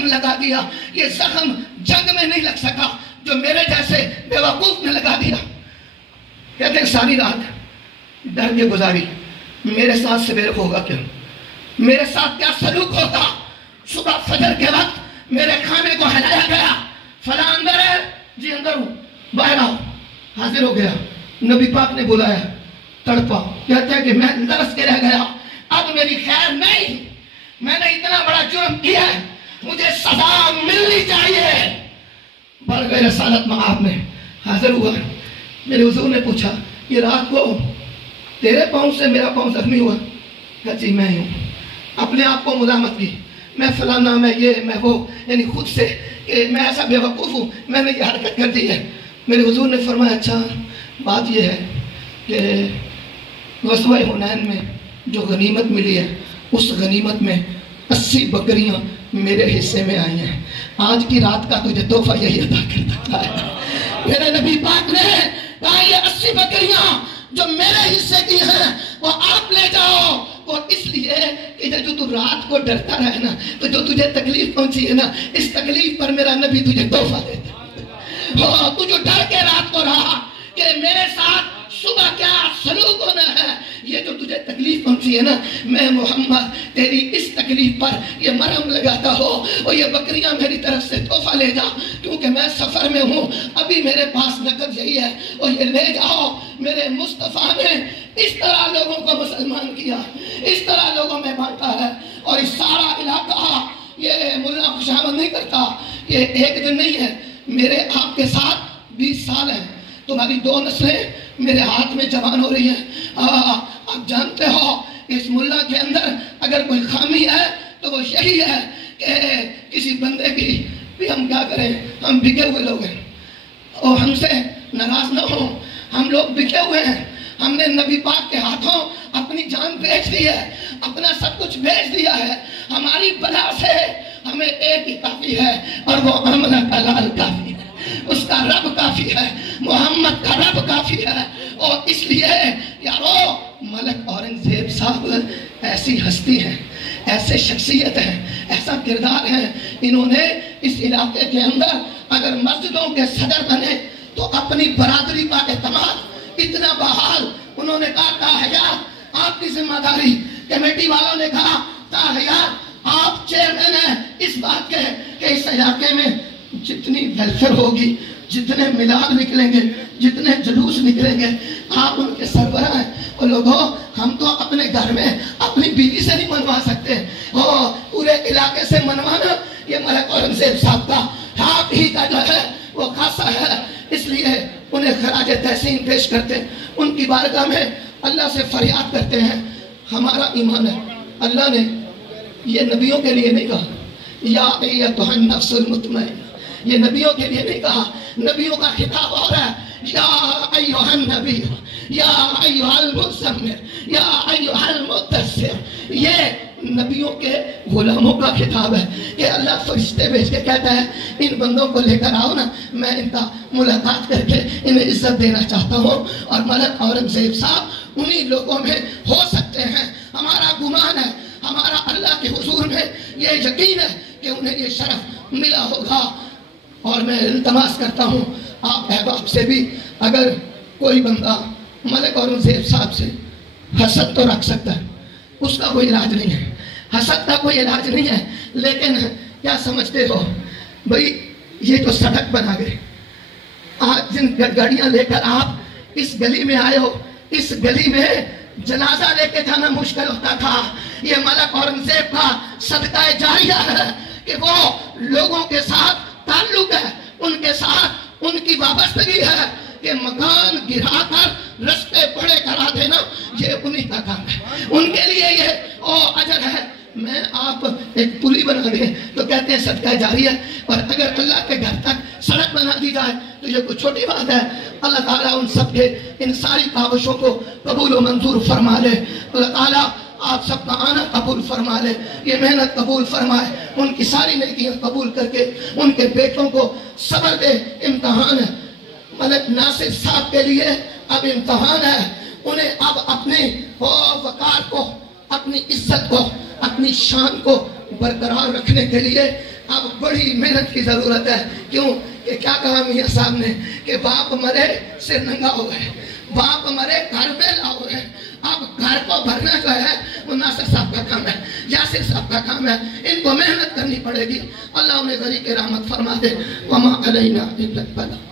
زخم لگا دیا. یہ زخم جنگ میں نہیں لگ سکا جو میرے جیسے بیوقوف نے لگا دیا. کہتے ہیں ساری رات ڈر کے گزاری. میرے ساتھ سویرے ہوگا کیا, میرے ساتھ کیا سلوک ہوتا. صبح فجر کے وقت میرے خانے کو ہلایا گیا. فلاں اندر ہے, جی اندر ہوں, باہر آؤ. حاضر ہو گیا. نبی پاک نے بلایا, تڑپا. کہتا ہے کہ میں لرز کے رہ گیا, اب میری خیر نہیں, میں نے اتنا بڑا جرم کیا ہے, مجھے سزا ملنی چاہیے. بڑھ گئے رسالت مآب میں. حاضر ہوا. میرے حضور نے پوچھا یہ رات کو تیرے پاؤں سے میرا پاؤں زخمی ہوا؟ کہا جی میں ہوں. اپنے آپ کو ملامت کی, میں فلانا, میں یہ, میں وہ, یعنی خود سے کہ میں ایسا بے وقوف ہوں, میں نے یہ حرکت کر دی ہے. میرے حضور نے فرمایا اچھا بات یہ ہے کہ غزوہ حنین میں جو غنیمت ملی ہے اس غنیمت میں 80 بکریاں میرے حصے میں آئی ہیں. آج کی رات کا تجھے تحفہ یہی عطا کرتا ہے. میرے نبی پاک نے کہا یہ 80 بکریاں جو میرے حصے کی ہیں وہ آپ لے جاؤ. وہ اس لیے کہ جو تو رات کو ڈرتا رہے نا, تو جو تجھے تکلیف پہنچی ہے نا, اس تکلیف پر میرا نبی تجھے تحفہ دیتا ہے. تو جو ڈر کے رات کو رہا کہ میرے ساتھ صبح کیا سلوک ہونا ہے, یہ جو تجھے تکلیف پہنچی ہے نا, میں محمد تیری اس تکلیف پر یہ مرہم لگاتا ہوں, اور یہ بکریاں میری طرف سے تحفہ لے جا, کیونکہ میں سفر میں ہوں, ابھی میرے پاس نقد یہی ہے, اور یہ لے جاؤ. میرے مصطفیٰ نے اس طرح لوگوں کو مسلمان کیا, اس طرح لوگوں میں بانٹا ہے. اور اس سارا علاقہ یہ ملا خوشامد نہیں کرتا, یہ ایک دن نہیں ہے. میرے آپ کے ساتھ 20 سال ہیں, تمہاری 2 نسلیں میرے ہاتھ میں جوان ہو رہی ہیں. آپ جانتے ہو اس ملا کے اندر اگر کوئی خامی ہے تو وہ یہی ہے کہ کسی بندے کی بھی ہم کیا کریں, ہم بکے ہوئے لوگ ہیں, اور ہم سے ناراض نہ ہو, ہم لوگ بکے ہوئے ہیں. ہم نے نبی پاک کے ہاتھوں اپنی جان بیچ دی ہے, اپنا سب کچھ بیچ دیا ہے. ہماری بلا سے ہمیں ایک ہی کافی ہے, اور وہ امن حلال کافی ہے, اس کا رب کافی ہے, محمد کا رب کافی ہے. اور اس لیے یارو ملک اورنگزیب صاحب ایسی ہستی ہیں, ایسے شخصیت ہیں, ایسا کردار ہے. انہوں نے اس علاقے کے اندر اگر مسجدوں کے صدر بنے تو اپنی برادری کا اعتماد اتنا بحال. انہوں نے کہا حیات آپ کی ذمہ داری, کمیٹی والوں نے کہا حیات آپ چیئرمین ہیں اس بات کے کہ اس علاقے میں جتنی ویلفیئر ہوگی, جتنے میلاد نکلیں گے, جتنے جلوس نکلیں گے, آپ ان کے سربراہ ہیں. اور لوگوں ہم تو اپنے گھر میں اپنی بیوی سے نہیں منوا سکتے, پورے علاقے سے منوانا یہ ملک اورنگزیب صاحب کا آپ ہی کا جو ہے وہ خاصہ ہے. اس لیے انہیں خراج تحسین پیش کرتے, ان کی بارگاہ میں اللہ سے فریاد کرتے ہیں. ہمارا ایمان ہے, اللہ نے یہ نبیوں کے لیے نہیں کہا یا ایتھا النفس المطمئنہ, یہ نبیوں کے لیے نہیں کہا. نبیوں کا خطاب ہو رہا ہے یا ایھا النبی یا ایھا المزمل یا ایھا المدثر. یہ نبیوں کے غلاموں کا خطاب ہے کہ اللہ فرشتے بھیج کے کہتا ہے ان بندوں کو لے کر آؤ نا, میں ان کا ملاقات کر کے انہیں عزت دینا چاہتا ہوں. اور ملک اورنگزیب صاحب انہی لوگوں میں ہو سکتے ہیں. ہمارا گمان ہے, ہمارا اللہ کے حضور میں یہ یقین ہے کہ انہیں یہ شرف ملا ہوگا. اور میں التماس کرتا ہوں آپ احباب سے بھی, اگر کوئی بندہ ملک اورنگزیب صاحب سے حسد تو رکھ سکتا ہے, اس کا کوئی علاج نہیں ہے, حسد کا کوئی علاج نہیں ہے. لیکن کیا سمجھتے ہو بھئی, یہ جو سڑک بنا گئے, آج جن گاڑیاں لے کر آپ اس گلی میں آئے ہو, اس گلی میں جنازہ لے کے جانا مشکل ہوتا تھا. یہ ملک اورنگزیب کا صدقہ جاریہ ہے کہ وہ لوگوں کے ساتھ تعلق ہے, ان کے ساتھ ان کی وابستگی ہے کہ مکان گرا کر رستے بڑے کرا دینا یہ انہی کا کام ہے. ان کے لیے یہ اجر ہے. میں آپ ایک پلی بنا دیں تو کہتے ہیں صدقہ جاری ہے, اور اگر اللہ کے گھر تک سڑک بنا دی جائے تو یہ کوئی چھوٹی بات ہے. اللہ تعالیٰ ان سب کے ان ساری کاوشوں کو قبول و منظور فرما لے. اللہ تعالیٰ آپ سب کا آنا قبول فرما لے, یہ محنت قبول فرمائے, ان کی ساری نیکیاں قبول کر کے ان کے بیٹوں کو صبر دے. امتحان ہے ملک ناصر صاحب کے لیے, اب امتحان ہے. انہیں اب اپنے وقار کو, اپنی عزت کو, اپنی شان کو برقرار رکھنے کے لیے اب بڑی محنت کی ضرورت ہے. کیوں کہ کیا کہا میاں صاحب نے کہ باپ مرے سر ننگا ہو گئے, باپ مرے گھر بیلا ہو گئے. اب گھر کو بھرنا جو ہے وہ ناصر صاحب کا کام ہے, یاسر صاحب کا کام ہے. ان کو محنت کرنی پڑے گی. اللہ انہیں غریق رحمت فرما دے. وما علینا الا البلاغ.